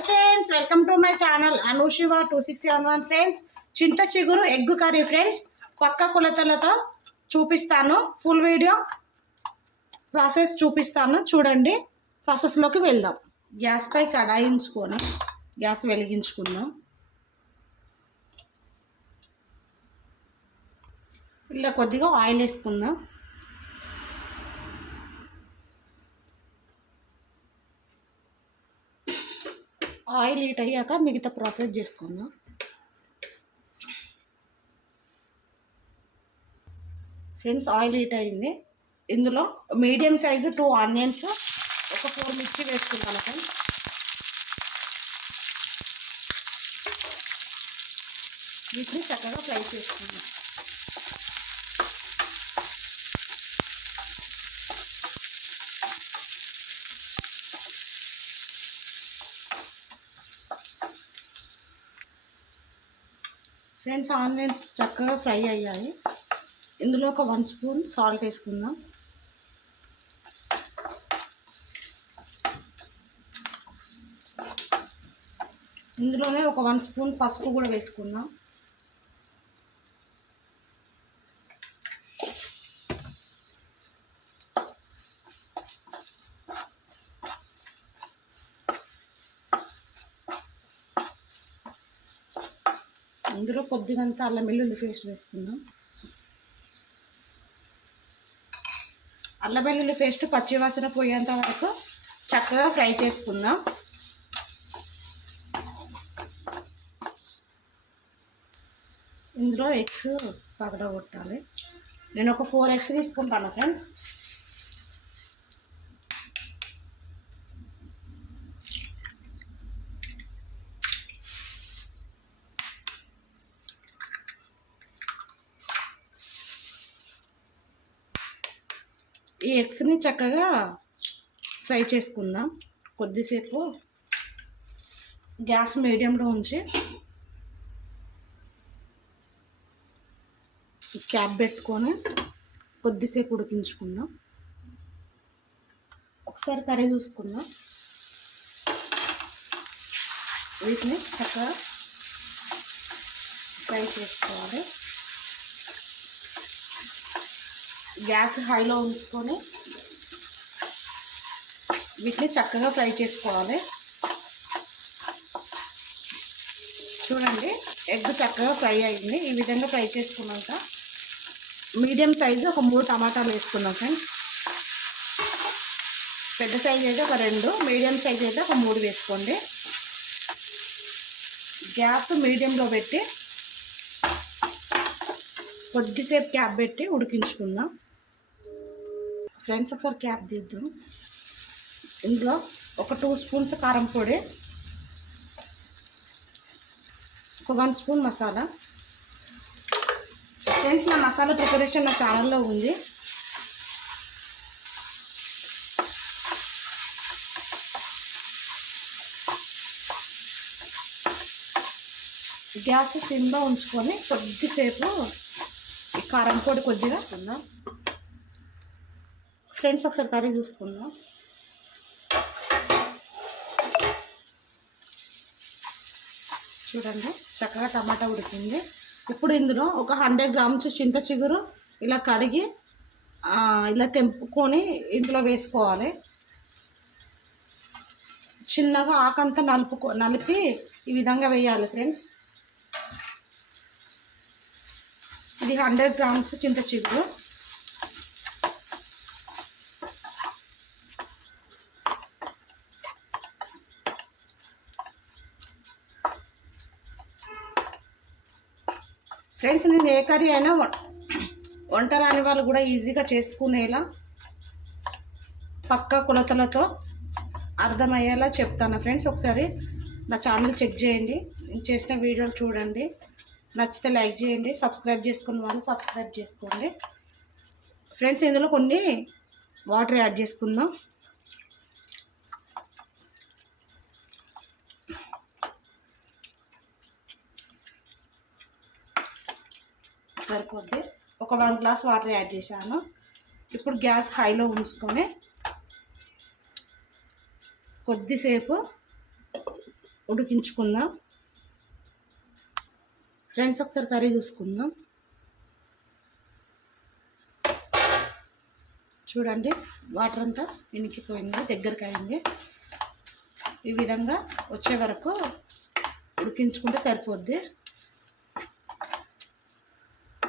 Hi friends welcome to my channel Anushiva two six one one friends చింత చిగురు egg curry friends పక్క కొలతలతో చూపిస్తాను ఫుల్ వీడియో ప్రాసెస్ చూపిస్తాను చూడండి. ప్రాసెస్లోకి వెళ్దాం. గ్యాస్పై కడాయించుకొని గ్యాస్ వెలిగించుకుందాం. ఇలా కొద్దిగా ఆయిల్ వేసుకుందాం. ఆయిల్ హీట్ అయ్యాక మిగతా ప్రాసెస్ చేసుకుందాం. ఫ్రెండ్స్ ఆయిల్ హీట్ అయింది. ఇందులో మీడియం సైజు టూ ఆనియన్స్ ఒక ఫోర్ మిర్చి వేసుకున్నాను ఫ్రెండ్స్. వీటిని చక్కగా ఫ్రై చేసుకుందాం. ఫ్రెండ్స్ ఆనియన్స్ చక్కగా ఫ్రై అయ్యాయి. ఇందులో ఒక వన్ స్పూన్ సాల్ట్ వేసుకుందాం. ఇందులోనే ఒక వన్ స్పూన్ పసుపు కూడా వేసుకుందాం. అందులో కొద్దిగంత అల్లం వెల్లుల్లి పేస్ట్ వేసుకుందాం. అల్లం వెల్లుల్లి పేస్ట్ పచ్చివాసన పోయేంత వరకు చక్కగా ఫ్రై చేసుకుందాం. ఇందులో ఎగ్స్ పగడగొట్టాలి నేను ఒక ఫోర్ ఎగ్స్ తీసుకుంటాను ఫ్రెండ్స్. ఈ ఎగ్స్ని చక్కగా ఫ్రై చేసుకుందాం. కొద్దిసేపు గ్యాస్ మీడియంలో ఉంచి క్యాప్ పెట్టుకొని కొద్దిసేపు ఉడికించుకుందాం. ఒకసారి కర్రీ చూసుకుందాం. వీటిని చక్కగా ఫ్రై చేసుకోవాలి. గ్యాస్ హైలో ఉంచుకొని వీటిని చక్కగా ఫ్రై చేసుకోవాలి. చూడండి ఎగ్ చక్కగా ఫ్రై అయింది. ఈ విధంగా ఫ్రై చేసుకున్నాక మీడియం సైజు ఒక మూడు టమాటాలు వేసుకున్నాం ఫ్రెండ్స్. పెద్ద సైజ్ అయితే ఒక రెండు మీడియం సైజ్ అయితే ఒక మూడు వేసుకోండి. గ్యాస్ మీడియంలో పెట్టి కొద్దిసేపు క్యాప్ పెట్టి ఉడికించుకుందాం. ఫ్రెండ్స్ ఒకసారి క్యాప్ తీద్దాం. ఇందులో ఒక టూ స్పూన్స్ కారం పొడి ఒక వన్ స్పూన్ మసాలా. ఫ్రెండ్స్ నా మసాలా ప్రిపరేషన్ నా ఛానల్లో ఉంది. గ్యాస్ సిమ్లో ఉంచుకొని కొద్దిసేపు కారం పొడి కొద్దిగా ఉందా ఫ్రెండ్స్ ఒకసారి కర్రీ చూసుకుందాం. చూడండి చక్కగా టమాటా ఉడికింది. ఇప్పుడు ఇందులో ఒక హండ్రెడ్ గ్రామ్స్ చింత చిగురు ఇలా కడిగి ఇలా తెంపుకొని ఇందులో వేసుకోవాలి. చిన్నగా ఆకంతా నలుపుకో నలిపి ఈ విధంగా వేయాలి ఫ్రెండ్స్. ఇది హండ్రెడ్ గ్రామ్స్ చింత చిగురు. ఫ్రెండ్స్ నేను ఏ కర్రీ అయినా వం- వంట రాని వాళ్ళు కూడా ఈజీగా చేసుకునేలా పక్క కొలతలతో అర్థమయ్యేలా చెప్తాను. ఫ్రెండ్స్ ఒకసారి నా ఛానల్ చెక్ చేయండి. నేను చేసిన వీడియోలు చూడండి. నచ్చితే లైక్ చేయండి. సబ్స్క్రైబ్ చేసుకున్న వాళ్ళు సబ్స్క్రైబ్ చేసుకోండి. ఫ్రెండ్స్ ఇందులో కొన్ని వాటర్ యాడ్ చేసుకుందాం. సరిపోద్ది. ఒక వన్ గ్లాస్ వాటర్ యాడ్ చేశాను. ఇప్పుడు గ్యాస్ హైలో ఉంచుకొని కొద్దిసేపు ఉడికించుకుందాం. ఫ్రెండ్స్ ఒకసారి కర్రీ చూసుకుందాం. చూడండి వాటర్ అంతా ఇనికిపోయింది దగ్గరికి అయింది ఈ విధంగా వచ్చే వరకు ఉడికించుకుంటే సరిపోద్ది.